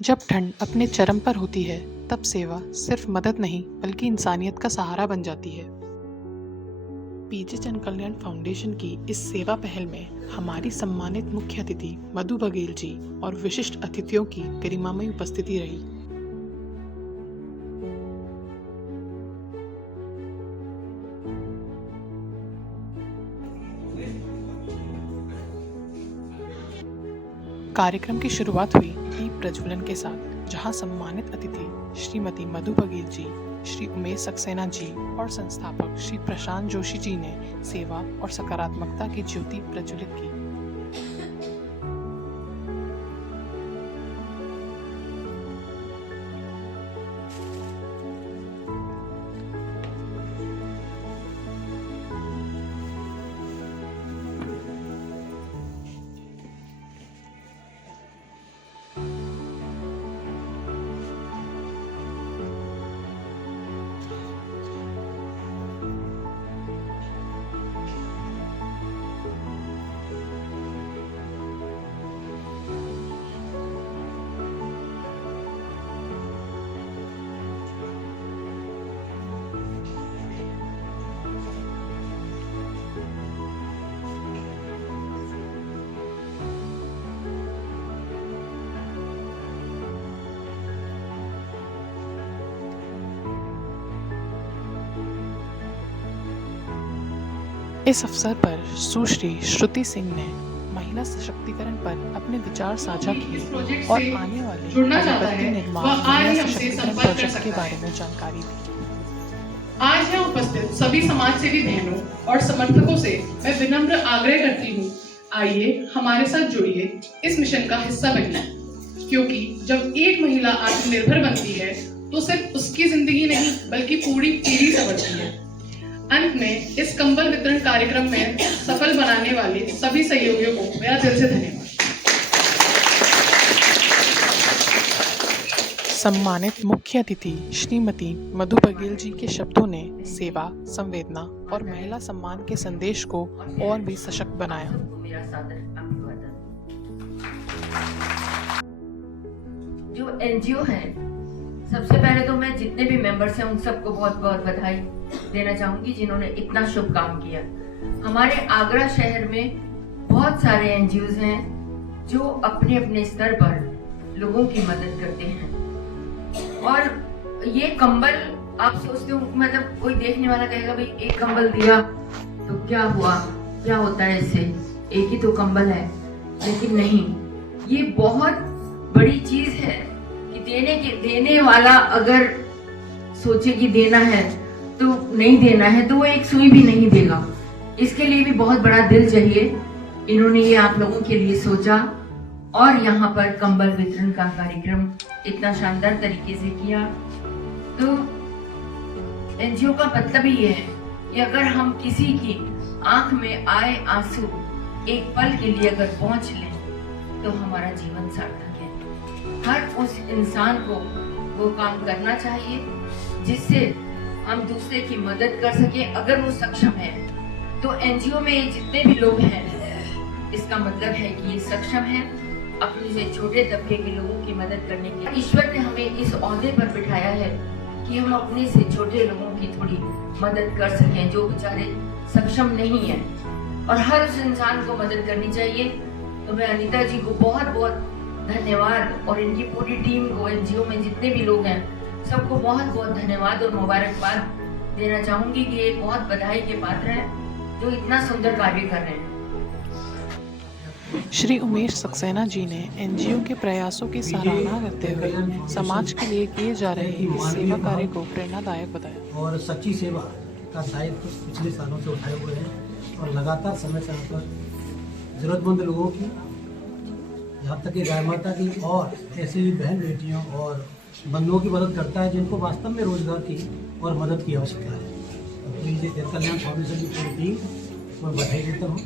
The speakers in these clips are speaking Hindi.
जब ठंड अपने चरम पर होती है तब सेवा सिर्फ मदद नहीं बल्कि इंसानियत का सहारा बन जाती है। पीजे जन कल्याण फाउंडेशन की इस सेवा पहल में हमारी सम्मानित मुख्य अतिथि मधु बघेल जी और विशिष्ट अतिथियों की गरिमामयी उपस्थिति रही। कार्यक्रम की शुरुआत हुई दीप प्रज्वलन के साथ, जहां सम्मानित अतिथि श्रीमती मधु बघेल जी, श्री उमेश सक्सेना जी और संस्थापक श्री प्रशांत जोशी जी ने सेवा और सकारात्मकता की ज्योति प्रज्वलित की। इस अवसर पर सुश्री श्रुति सिंह ने महिला सशक्तिकरण पर अपने विचार साझा किए और आने वाले अगरबत्ती निर्माण महिला सशक्तिकरण प्रोजेक्ट के बारे में जानकारी दी। आज यहाँ उपस्थित सभी समाज सेवी बहनों और समर्थकों से मैं विनम्र आग्रह करती हूँ, आइए हमारे साथ जुड़िए, इस मिशन का हिस्सा बनिए, क्योंकि जब एक महिला आत्मनिर्भर बनती है तो सिर्फ उसकी जिंदगी नहीं बल्कि पूरी पीढ़ी संवरती है। अंत में इस कंबल वितरण कार्यक्रम में सफल बनाने वाले सभी सहयोगियों को मेरा दिल से धन्यवाद। सम्मानित मुख्य अतिथि श्रीमती मधु बघेल जी के शब्दों ने सेवा, संवेदना और महिला सम्मान के संदेश को और भी सशक्त बनाया। मेरा सादर अभिवादन। जो एनजीओ है, सबसे पहले तो मैं जितने भी मेंबर्स हैं उन सबको बहुत बहुत बधाई देना चाहूंगी जिन्होंने इतना शुभ काम किया। हमारे आगरा शहर में बहुत सारे एनजीओज हैं जो अपने अपने स्तर पर लोगों की मदद करते हैं। और ये कंबल, आप सोचते हो मतलब कोई देखने वाला कहेगा भाई एक कंबल दिया तो क्या हुआ, क्या होता है इससे, एक ही तो कंबल है, लेकिन नहीं, ये बहुत बड़ी चीज है कि देने वाला अगर सोचे कि देना है तो नहीं देना है तो वो एक सुई भी नहीं देगा। इसके लिए भी बहुत बड़ा दिल चाहिए। इन्होंने ये आप लोगों के लिए सोचा और यहाँ पर कंबल वितरण का कार्यक्रम इतना शानदार तरीके से किया। तो एनजीओ का मतलब ही ये है कि अगर हम किसी की आंख में आए आंसू एक पल के लिए अगर पहुंच लें तो हमारा जीवन सार्थक है। हर उस इंसान को वो काम करना चाहिए जिससे हम दूसरे की मदद कर सके। अगर वो सक्षम है तो एनजीओ में जितने भी लोग हैं, इसका मतलब है कि ये सक्षम है अपने से छोटे तबके के लोगों की मदद करने के। ईश्वर ने हमें इस ओहदे पर बिठाया है कि हम अपने से छोटे लोगों की थोड़ी मदद कर सकें जो बेचारे सक्षम नहीं है, और हर उस इंसान को मदद करनी चाहिए। तो मैं अनीता जी को बहुत बहुत धन्यवाद और इनकी पूरी टीम को, एनजीओ में जितने भी लोग हैं सबको बहुत बहुत धन्यवाद और मुबारकबाद देना चाहूंगी कि ये बहुत बधाई के पात्र हैं जो इतना सुंदर कार्य कर रहे हैं। श्री उमेश सक्सेना जी ने एनजीओ के प्रयासों की सराहना करते हुए समाज के लिए किए जा रहे इस सेवा कार्य को प्रेरणादायक बताया। और सच्ची सेवा का दायित्व पिछले सालों से उठाए हुए हैं और लगातार समय समय पर जरूरतमंद लोगों की, यहाँ तक कि गाय माता की और ऐसी बहन बेटियों और बंधुओं की मदद करता है जिनको वास्तव में रोजगार की और मदद की आवश्यकता है। तो प्लीज जन कल्याण फाउंडेशन की पूरी टीम मैं बधाई देता हूँ।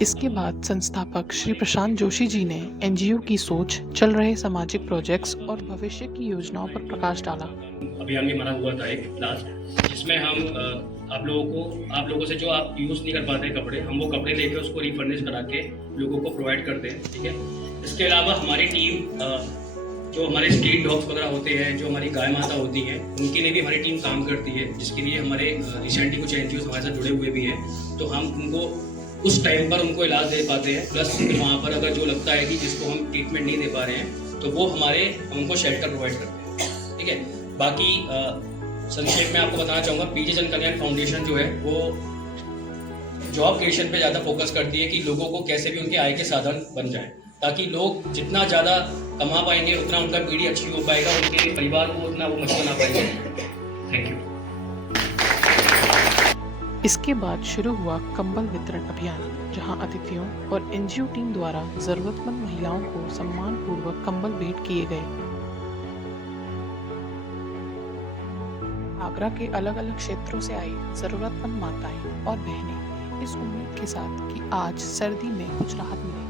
इसके बाद संस्थापक श्री प्रशांत जोशी जी ने एनजीओ की सोच, चल रहे सामाजिक प्रोजेक्ट्स और भविष्य की योजनाओं पर प्रकाश डाला। अभियान भी हमारा हुआ था एक लास्ट, जिसमें हम आप लोगों से जो आप यूज़ नहीं कर पाते कपड़े, हम वो कपड़े लेके उसको रिफर्निश करा के लोगों को प्रोवाइड करते हैं। ठीक है, इसके अलावा हमारी टीम जो हमारे स्ट्रीट डॉग्स वगैरह होते हैं, जो हमारी गाय माता होती हैं, उनके लिए भी हमारी टीम काम करती है, जिसके लिए हमारे रिसेंटली कुछ एनजीओ हमारे साथ जुड़े हुए भी हैं। तो हम उनको उस टाइम पर उनको इलाज दे पाते हैं, प्लस वहाँ पर अगर जो लगता है कि जिसको हम ट्रीटमेंट नहीं दे पा रहे हैं तो वो हम उनको शेल्टर प्रोवाइड करते हैं। ठीक है, बाकी संक्षेप में आपको बताना चाहूँगा, पीजे जन कल्याण फाउंडेशन जो है वो जॉब क्रिएशन पे ज़्यादा फोकस करती है कि लोगों को कैसे भी उनके आय के साधन बन जाए, ताकि लोग जितना ज़्यादा कमा पाएंगे उतना उनका पीढ़ी अच्छी हो पाएगा, उनके परिवार को उतना वो मछली बना पाएंगे। Thank you. इसके बाद शुरू हुआ कंबल वितरण अभियान, जहां अतिथियों और एनजीओ टीम द्वारा जरूरतमंद महिलाओं को सम्मानपूर्वक कंबल भेंट किए गए। आगरा के अलग अलग क्षेत्रों से आई जरूरतमंद माताएं और बहनें इस उम्मीद के साथ कि आज सर्दी में कुछ राहत मिलेगी।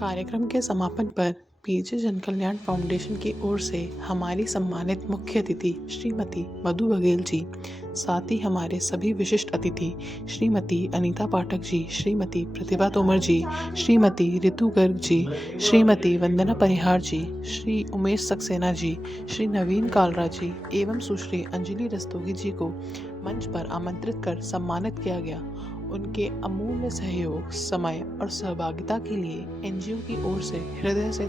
कार्यक्रम के समापन पर पीजे जन कल्याण फाउंडेशन की ओर से हमारी सम्मानित मुख्य अतिथि श्रीमती मधु बघेल जी, साथ ही हमारे सभी विशिष्ट अतिथि श्रीमती अनीता पाठक जी, श्रीमती प्रतिभा तोमर जी, श्रीमती ऋतु गर्ग जी, श्रीमती वंदना परिहार जी, श्री उमेश सक्सेना जी, श्री नवीन कालरा जी एवं सुश्री अंजलि रस्तोगी जी को मंच पर आमंत्रित कर सम्मानित किया गया। उनके अमूल्य सहयोग, समय और सहभागिता के लिए एनजीओ की ओर से हृदय से